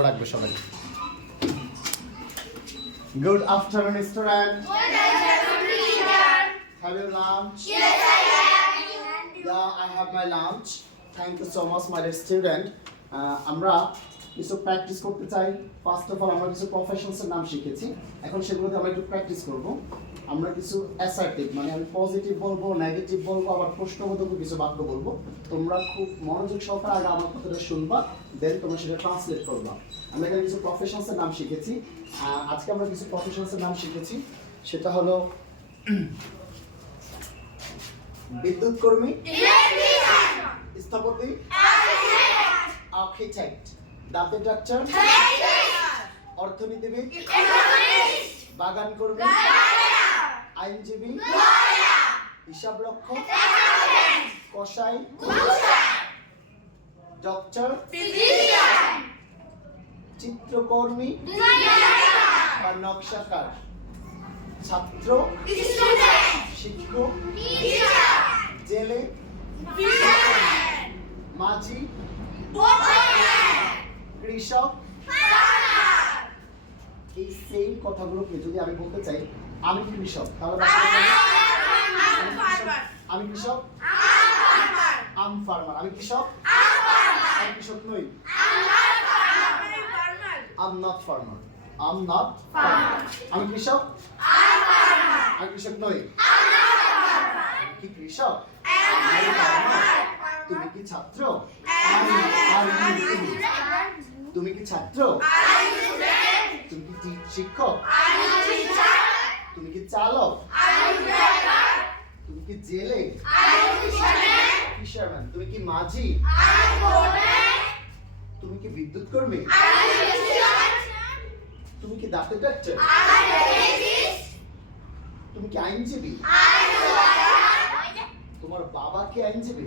রাখবে সবাই। Good afternoon student আমরা কিছু প্র্যাকটিস করতে চাই। ফার্স্ট অফ অল আমরা কিছু প্রফেশনসের নাম শিখেছি। এখন সেগুলোতে আমরা একটু প্র্যাকটিস করব। আমরা কিছু অ্যাসার্টিভ মানে আমি পজিটিভ বলব নেগেটিভ বলব, আবার প্রশ্নবোধক কিছু বাক্য বলব। তোমরা খুব মনোযোগ সহকারে আগে আমার কথাটা শুনবা। দেন তোমরা সেটা ট্রান্সলেট করবা। আমরা এখানে কিছু প্রফেশনসের নাম শিখেছি। আজকে আমরা কিছু প্রফেশনসের নাম শিখেছি। সেটা হলো বিদ্যুৎ কর্মী, স্থপতি আর্কিটেক্ট দাঁতের ডাক্তার অর্থনীতিবিদ, বাগান কর্মী, আইনজীবী হিসাব রক্ষক কসাই ডক্টর চিত্রকর্মী বা নকশাকার। ছাত্র শিক্ষক জেলে মাঝি কৃষক এই সেম কথাগুলোকে যদি আমি বলতে চাই আমি কৃষক তাহলে আমি কৃষক আম ফার্মার। আমি কৃষক আমি কৃষক নই am not farmer am not আমি কৃষক আমি কৃষক নই কি কৃষক। তুমি কি ছাত্র তুমি কি ছাত্র তুমি কি শিক্ষক তুমি কি চালক তুমি কি জেলে ফিশারম্যান তুমি কি মাঝি তুমি কি বিদ্যুৎ কর্মী তুমি কি দাঁতের ডাক্তার তুমি কি আইনজীবী তোমার বাবা কি আইনজীবী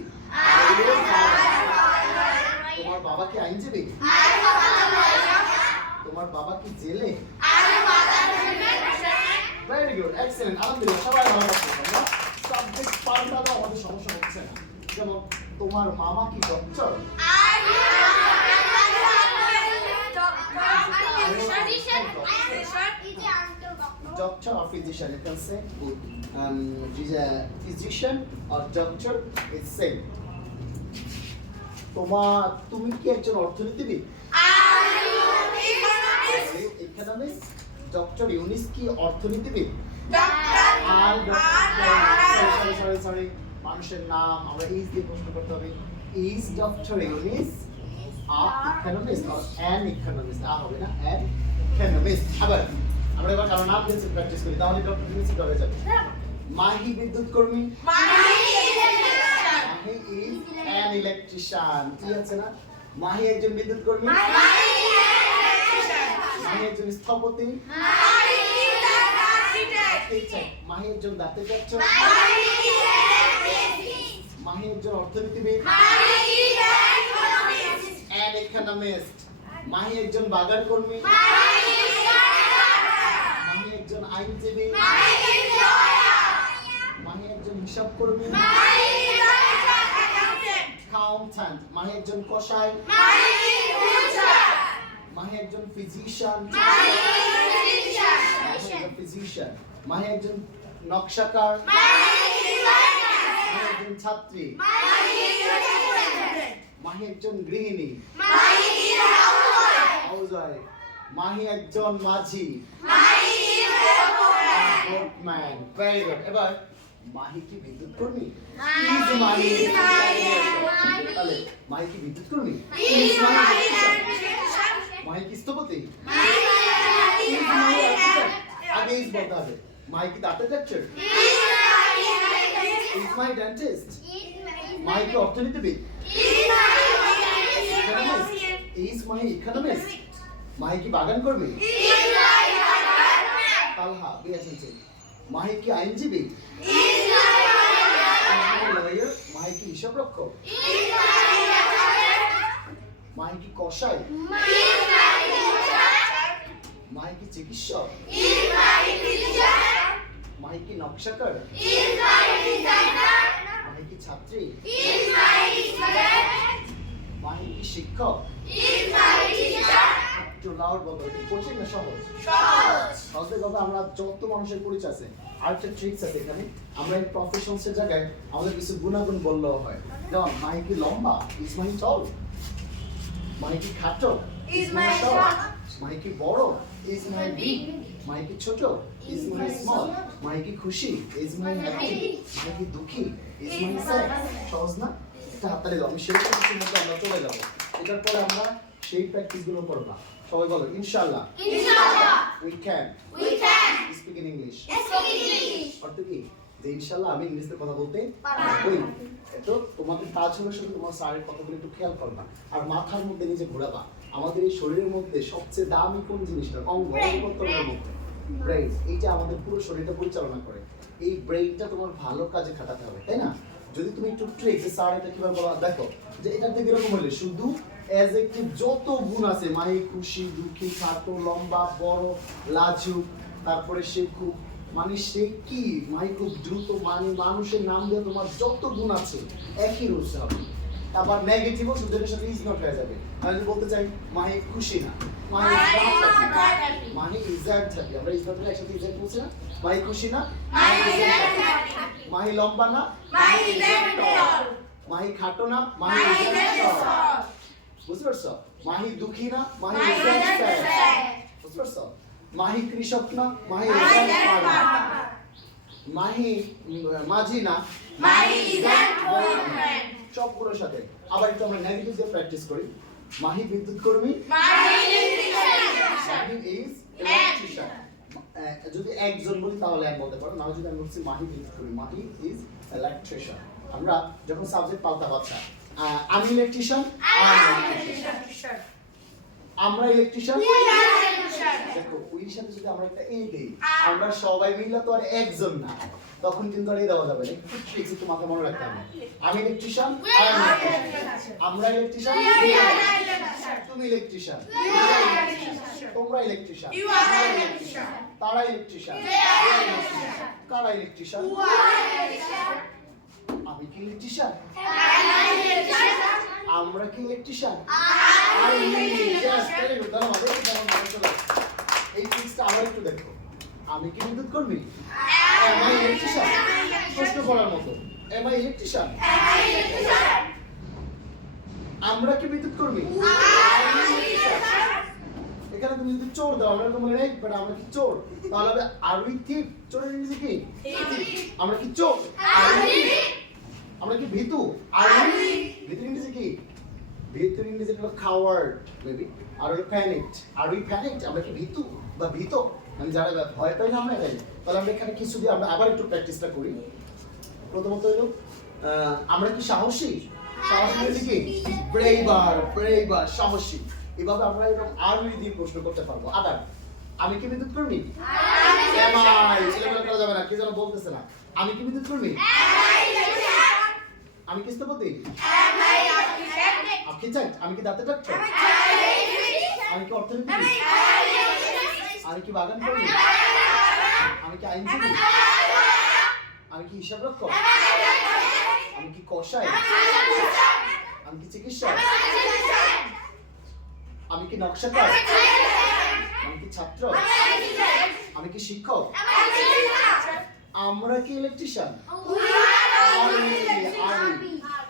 তোমার বাবা কি আইনজীবী তোমার বাবা কি জেলে ভেরি গুড এক্সেলেন্ট আলহামদুলিল্লাহ সবাই ভালো আছে সাবজেক্ট পাল্টানো আমাদের সমস্যা হচ্ছে না তোমার মামা কি doctor physician it can physician or doctor is same তোমার তুমি কি একজন অর্থনীতিবিদ? ডক্টর ইউনিস কি অর্থনীতিবিদ? ডক্টর সরি সরি মানুষের নাম আমরা ইজ দিয়ে প্রশ্ন করতে হবে। Is doctor Yunus a economist or an economist a হবে না অ্যান ইকোনমিস্ট আবার আমরা এবার কারও নাম দিয়ে প্র্যাকটিস করি তাহলে ডক্টর ইউনিস হয়ে যাবে। মাহি বিদ্যুৎ কর্মী? মাহি ইজ অ্যান ইলেকট্রিশিয়ান কি আছে না? মাহি একজন বিদ্যুৎ কর্মী। মাহি একজন স্থপতি। মাহি একজন দাঁতের ডাক্তার মাহি একজন অর্থনীতিবিদ। অ্যান ইকোনমিস্ট মাহি একজন বাগান কর্মী মাহি একজন আইনজীবী। মাহি একজন হিসাব কর্মী অ্যাকাউন্ট্যান্ট মাহি একজন কসাই মাহি একজন ফিজিশিয়ান ফিজিশিয়ান মাহি একজন নকশাকার। একজন ছাত্রী। মাহি একজন গৃহিণী। মাহি একজন মাঝি। ভেরি গুড এবার, মাহি কি বিদ্যুৎ কর্মী? মাহি কি বিদ্যুৎ কর্মী? মাহি কি স্থপতি? আগে বলতে হবে। মাহি কি দাঁতের ডাক্তার? মাহি ডেন্টিস্ট মাহি কি অর্থনীতিবিদ ইজ মাহি ইকোনমিস্ট মাহি কি বাগান কর্মী তালহা বিএসএনসি মাহি কি আইনজীবী মাহি কি হিসাব রক্ষক মাহি কি কসাই মাহি কি চিকিৎসক মাহি কি নকশাকার মাহি কি ছাত্রী? মাহি কি শিক্ষক? লাউড বলতে হবে কঠিন না সহজ? সহজে। কথা আমরা যত মানুষের পরিচয় আছে আরেকটা ট্রিক্স আছে এখানে। আমরা এই প্রফেশনসের জায়গায় আমাদের কিছু গুণাগুণ বললেও হয়। যেমন মাহি কি লম্বা ইজ মাহি টল মাহি কি খাটো? Is my short? short? Mahi কি বড় ইজ মাই বিগ মাহি কি ছোট? ইজ মাই স্মল মাহি কি খুশি? ইজ মাই হ্যাপি মাহি কি দুঃখী? ইজ মাই স্যাড সহজ না? একটা হাততালি দাও। আমি সেই প্র্যাকটিসের মধ্যে আমরা চলে যাব। এটার পরে আমরা সেই প্র্যাকটিসগুলো করব। সবাই বলো ইনশাআল্লাহ। We can We can. Speak in English speak English. অর্থ কি? যে ইনশাআল্লাহ আমি ইংলিশে কথা বলতে পারব। পারবই। তো তোমাদের কাজ হলো শুধু তোমার স্যারের কথাগুলো একটু খেয়াল করবা। আর মাথার মধ্যে নিজে ঘোরাবা। আমাদের এই শরীরের মধ্যে সবচেয়ে দামি কোন জিনিসটা? অঙ্গ brain. মধ্যে। ব্রেইন এইটা আমাদের পুরো শরীরটা পরিচালনা করে, এই ব্রেইনটা তোমার ভালো কাজে খাটাতে হবে, তাই না? যদি তুমি একটু ট্রিক যে স্যার এটা কীভাবে বলা দেখো যে এটার দিকে এরকম হলে শুধু অ্যাজেক্টিভ যত গুণ আছে মাহি খুশি, দুঃখী, খাটো, লম্বা, বড়, লাজুক, তারপরে সে খুব মানে সে কি? মাহি খুব দ্রুত মানে মানুষের নাম দিয়ে তোমার যত গুণ আছে, একই রয়েছে হবে। আবার নেগেটিভও এটার সাথে ইজ নট হয়ে যাবে আমি যদি বলতে চাই মাহি খুশি না মাহি। মাহি ইজার্ট থাকে আমরা ইজার্ট একসাথে ইজার্ট বলছি না মাহি খুশি না। মাহি লম্বা না। মাহি খাটো না মাহি। বুঝতে পারছ মাহি দুঃখী না মাহি। বুঝতে পারছ মাহি কৃষক না মাহি। মাহি মাঝি না isn't boatman। সবগুলোর সাথে। আবার একটু আমরা নেগেটিভ দিয়ে প্র্যাকটিস করি। মাহি বিদ্যুৎ কর্মী। যদি একজন বলি তাহলে এক বলতে পারো না যদি আমি বলছি মাহি বিদ্যুৎ কর্মী মাহি ইজ ইলেকট্রিশিয়ান আমরা যখন সাবজেক্ট পাল্টা বাচ্চা আমি ইলেকট্রিশিয়ান। আমরা ইলেকট্রিশিয়ান দেখো উইর সাথে যদি আমরা একটা এ দিই আমরা সবাই মিলে তো আর একজন না তখন কিন্তু আর এই দেওয়া যাবে না একটু ট্রিক্স একটু মাথায় মনে রাখতে হবে আমি ইলেকট্রিশিয়ান। আমরা ইলেকট্রিশিয়ান। তুমি ইলেকট্রিশিয়ান। তোমরা ইলেকট্রিশিয়ান। তারা ইলেকট্রিশিয়ান। কারা ইলেকট্রিশিয়ান? আমি কি ইলেকট্রিশিয়ান? আমরা কি ইলেকট্রিশিয়ান। এই ট্রিক্সটা আবার একটু দেখো আমি কি বিদ্যুৎ কর্মী প্রশ্ন করার মতো এম আই ইলেকট্রিশিয়ান? আমরা কি বিদ্যুৎ কর্মী। এখানে তুমি যদি চোর দাও আমরা তো বলে নেই বাট আমরা কি চোর তাহলে হবে আর উই থিপ চোরের ইংরেজি কি আমরা কি চোর Are we? আমরা কি ভীতু? আর ভীতুর ইংরেজি কি? ভীতুর ইংরেজি হলো কাওয়ার্ড মেবি আর হলো প্যানিকড আর উই প্যানিকড আমরা কি ভীতু বা ভীত? মানে যারা ভয় পাই না আমরা এটাই তাহলে আমরা এখানে কিছু দিয়ে আমরা আবার একটু প্র্যাকটিসটা করি। প্রথমত হলো আমরা কি সাহসী? সাহসী মানে কি? ব্রেভার ব্রেভার সাহসী। এভাবে আমরা এরকম আর উই দিয়ে প্রশ্ন করতে পারব। আবার আমি কি বিদ্যুৎ কর্মী? ছেলেমেলা করা যাবে না কি যেন বলতেছে না। আমি কি বিদ্যুৎ কর্মী? আমি কি স্থপতি আর্কিটেক্ট আমি কি দাঁতের ডাক্তার আমি কি অর্থনীতি আমি কি বাগান কর্মী আমি কি আইনজীবী আমি কি হিসাব রক্ষক আমি কি কষাই আমি কি চিকিৎসক আমি কি নকশাকার আমি কি ছাত্র আমি কি শিক্ষক আমরা কি ইলেকট্রিশিয়ান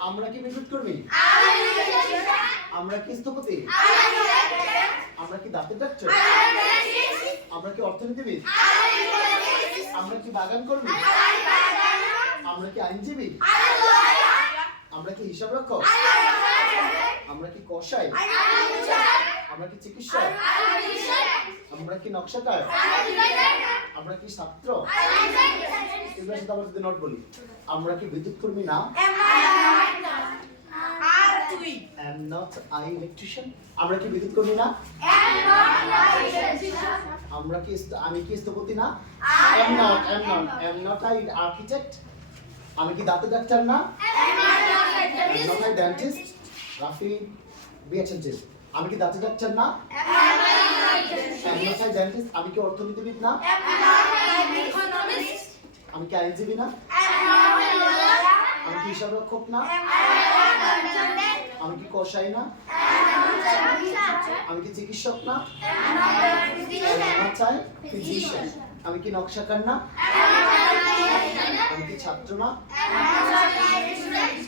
আমরা কি বিদ্যুৎ কর্মী আমরা কি স্থপতি আমরা কি দাঁতের ডাক্তার আমরা কি অর্থনীতিবিদ আমরা কি বাগান কর্মী আমরা কি আইনজীবী আমরা কি হিসাব রক্ষক আমরা কি কষাই আমরা কি চিকিৎসক আমরা কি নকশাকার আমরা কি ছাত্র এগুলোর সাথে আবার যদি নোট বলি আমরা কি বিদ্যুৎ কর্মী না এম নট আই ইলেকট্রিশিয়ান আমরা কি বিদ্যুৎ কর্মী না আমরা কি আমি কি স্থপতি না? আই আর্কিটেক্ট আমি কি দাঁতের ডাক্তার না? রাফি বি আমি কি দাঁতের ডাক্তার না? আমি কি অর্থনীতিবিদ না? আমি কি আইনজীবী না? আমি কি হিসাব রক্ষক না? আমি কি কষাই না? আমি কি চিকিৎসক না? চাই ফিজিশিয়ান। আমি কি নকশাকার না? আমি কি ছাত্র না?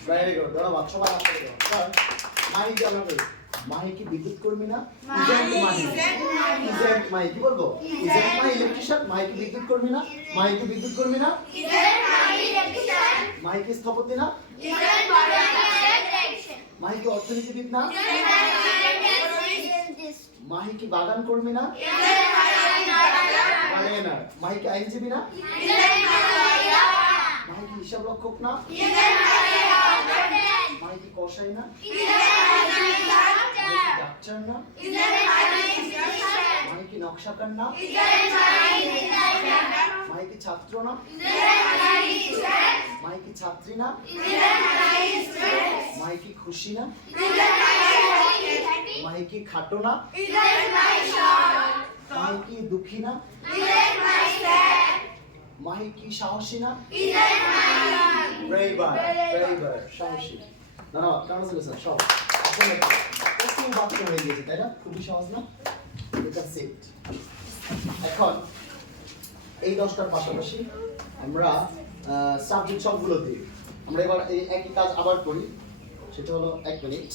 ভেরি গুড ধন্যবাদ সবাই দাও স্যার মাহি কি বিদ্যুৎ কর্মী না? ইজেন্ট মাহি ইজেন্ট মাহি কি বলব? ইজেন্ট মাহি ইলেকট্রিশিয়ান মাহি কি বিদ্যুৎ কর্মী না? মাহি কি বিদ্যুৎ কর্মী না? মাহি কি স্থপতি না? মাহি কি অর্থনীতিবিদ না? মাহি কি বাগান কর্মী না? মাহি কি আইনজীবী না? মাহি কি হিসাব রক্ষক না মাহি কি কসাই না? ডাক্তার না মাহি কি নকশাকার না মাহি কি ছাত্র না মাহি কি ছাত্রী না মাহি কি খুশি না মাহি কি খাটো না মাহি কি দুঃখী না মাহি কি সাহসী না ব্রেভার ব্রেভার সাহসী। ধন্যবাদ। সব? প্রচুর বাক্য হয়ে গিয়েছে তাই না খুবই সহজ না এটা সেট এখন, এই দশটার পাশাপাশি আমরা সাবজেক্ট সবগুলো দিই। আমরা এবার এই একই কাজ আবার করি। সেটা হলো এক মিনিট